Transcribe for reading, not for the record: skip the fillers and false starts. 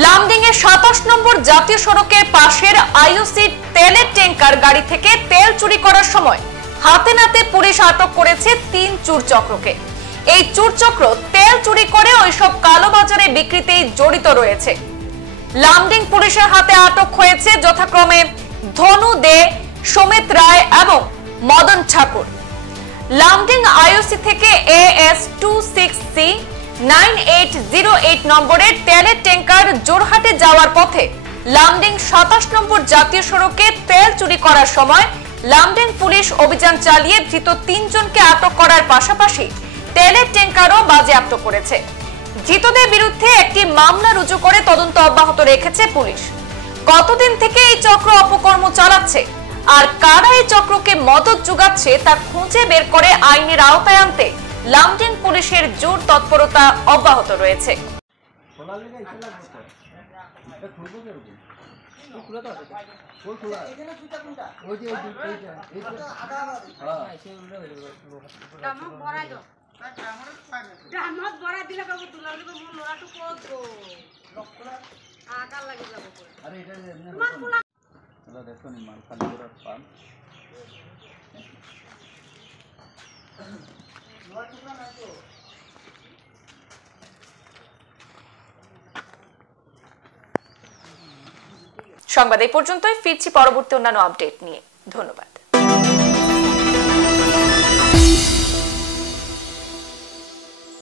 লামডিং এর 27 নম্বর জাতীয় সড়কের পাশের আইওসি তেলের ট্যাঙ্কার গাড়ি থেকে তেল চুরি করার সময় হাতে নাতে পুলিশ আটক করেছে 3 চোর চক্রকে। এই চোর চক্র তেল চুরি করে ওইসব কালোবাজারে বিক্রিতেই জড়িত রয়েছে। লামডিং পুলিশের হাতে আটক হয়েছে যথাক্রমে ধনু দে, সমিত রায় এবং মদন ঠাকুর। লামডিং আইওসি থেকে AS26C 9808 নম্বরের তেলের ট্যাঙ্কার জোরহাটে যাওয়ার পথে লামডিং 27 নম্বর জাতীয় সড়কে তেল চুরি করার সময় লামডিং পুলিশ অভিযান চালিয়ে ধৃত 3 জনকে আটক করার পাশাপাশি তেলের ট্যাঙ্কারও বাজেয়াপ্ত করেছে। ধৃতদের বিরুদ্ধে একটি মামলা রুজু করে তদন্ত অব্যাহত রেখেছে পুলিশ। কতদিন থেকে এই চক্র অপকর্ম চালাচ্ছে আর কারা এই চক্রকে মদত যোগাচ্ছে তা খুঁজে বের করে আইনের আওতায় আনতে লামডিং পুলিশের জোর তৎপরতা অব্যাহত রয়েছে। সংবাদ এই পর্যন্তই, ফিরছি পরবর্তী অন্যান্য আপডেট নিয়ে। ধন্যবাদ।